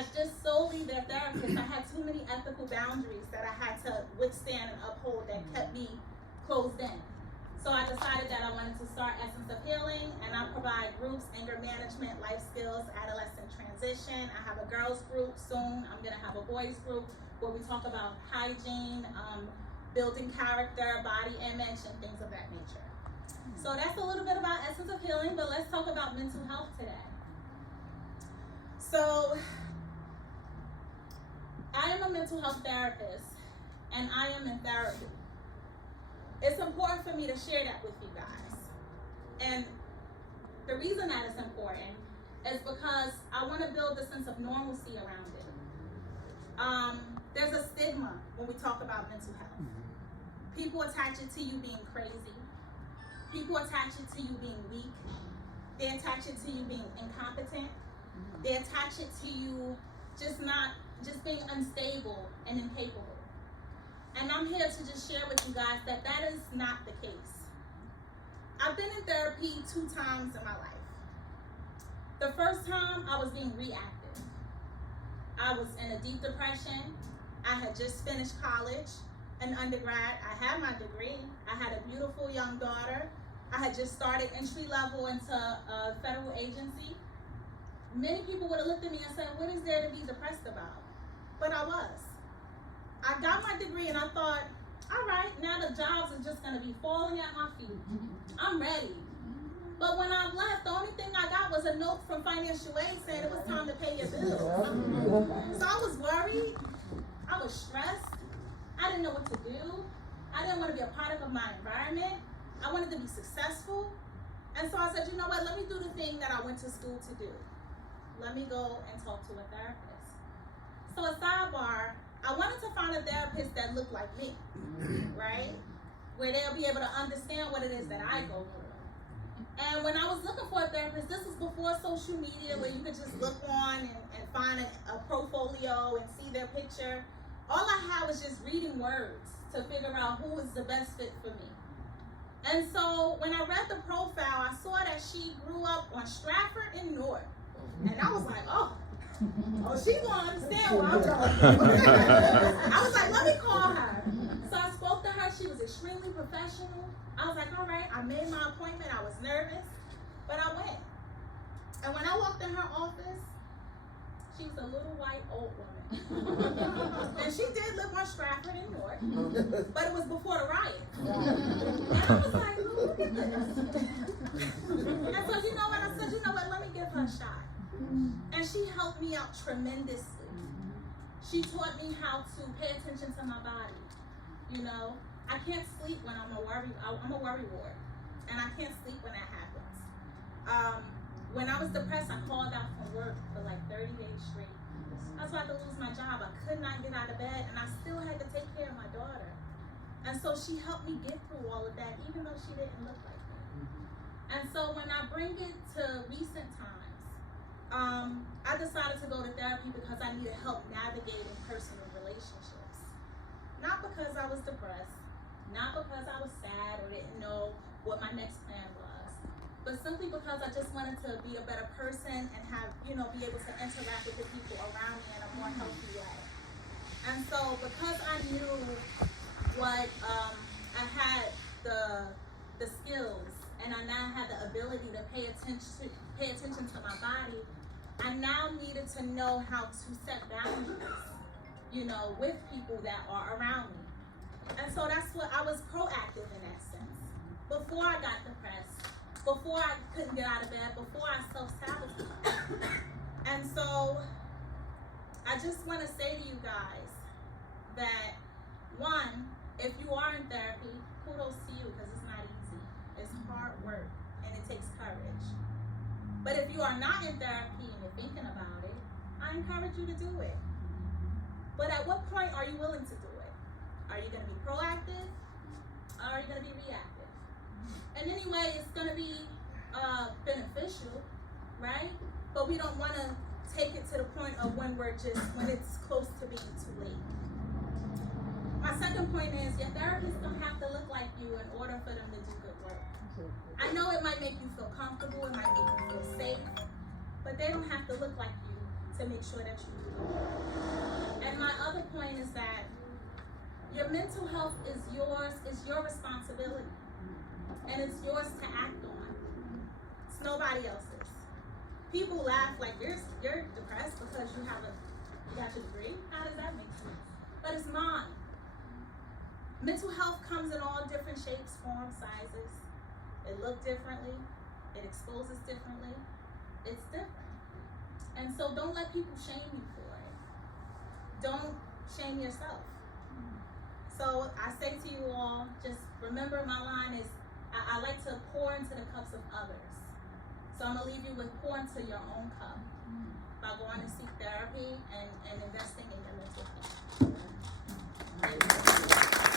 as just solely their therapist, I had too many ethical boundaries that I had to withstand and uphold that kept me closed in. So I decided that I wanted to start Essenc of Healing, and I provide groups, anger management, life skills, adolescent transition. I have a girls group soon. I'm gonna have a boys group where we talk about hygiene, building character, body image, and things of that nature. So that's a little bit about Essenc of Healing, but let's talk about mental health today. So I am a mental health therapist, and I am in therapy. It's important for me to share that with you guys. And the reason that it's important is because I want to build a sense of normalcy around it. There's a stigma when we talk about mental health. People attach it to you being crazy. People attach it to you being weak. They attach it to you being incompetent. They attach it to you just being unstable and incapable. And I'm here to just share with you guys that that is not the case. I've been in therapy 2 times in my life. The first time I was being reactive. I was in a deep depression. I had just finished college, an undergrad. I had my degree. I had a beautiful young daughter. I had just started entry level into a federal agency. Many people would have looked at me and said, what is there to be depressed about? But I was. I got my degree and I thought, all right, now the jobs are just gonna be falling at my feet. I'm ready. But when I left, the only thing I got was a note from financial aid saying it was time to pay your bills. So I was worried, I was stressed, I didn't know what to do. I didn't want to be a product of my environment. I wanted to be successful. And so I said, you know what, let me do the thing that I went to school to do. Let me go and talk to a therapist. So a sidebar, I wanted to find a therapist that looked like me, right? Where they'll be able to understand what it is that I go through. And when I was looking for a therapist, this was before social media where you could just look on and find a portfolio and see their picture. All I had was just reading words to figure out who was the best fit for me. And so when I read the profile, I saw that she grew up on Stratford and North. And I was like, oh, she's gonna understand where I'm going. I was like, let me call her. So I spoke to her. She was extremely professional. I was like, all right, I made my appointment. I was nervous, but I went. And when I walked in her office, she was a little white old woman. And she did live on Stratford and North, but it was before the riot. And I was like, oh, look at this. And so you know what? I said, you know what? Let me give her a shot. And she helped me out tremendously. She taught me how to pay attention to my body. You know, I can't sleep when I'm a worry ward, and I can't sleep when that happens. When I was depressed, I called out from work for like 30 days straight. I was about to lose my job. I could not get out of bed, and I still had to take care of my daughter. And so she helped me get through all of that, even though she didn't look like me. And so when I bring it to recent times, I decided to go to therapy because I needed help navigating personal relationships. Not because I was depressed, not because I was sad or didn't know what my next plan was, but simply because I just wanted to be a better person and have, be able to interact with the people around me in a more healthy way. And so because I knew what, I had the skills and I now had the ability to pay attention to my body, I now needed to know how to set boundaries, with people that are around me. And so that's what I was proactive in that sense. Before I got depressed, before I couldn't get out of bed, before I self-sabotaged. And so I just want to say to you guys that, one, if you are in therapy, kudos to you because it's not easy. It's hard work and it takes courage. But if you are not in therapy and you're thinking about it, I encourage you to do it. But at what point are you willing to do it? Are you going to be proactive or are you going to be reactive? And anyway, it's going to be beneficial, right? But we don't want to take it to the point of when it's close to being too late. My second point is your therapist don't have to look like you in order for them to do good work. I know it might make you feel comfortable, it might make you feel safe, but they don't have to look like you to to make sure that you do. And my other point is that your mental health is yours, it's your responsibility. And it's yours to act on. It's nobody else's. People laugh like you're depressed because you got your degree. How does that make sense? But it's mine. Mental health comes in all different shapes, forms, sizes. It looks differently. It exposes differently. It's different. And so don't let people shame you for it. Don't shame yourself. So I say to you all, just remember my line is, I like to pour into the cups of others. So I'm gonna leave you with pour into your own cup by going to seek therapy and investing in your mental health. Thank you.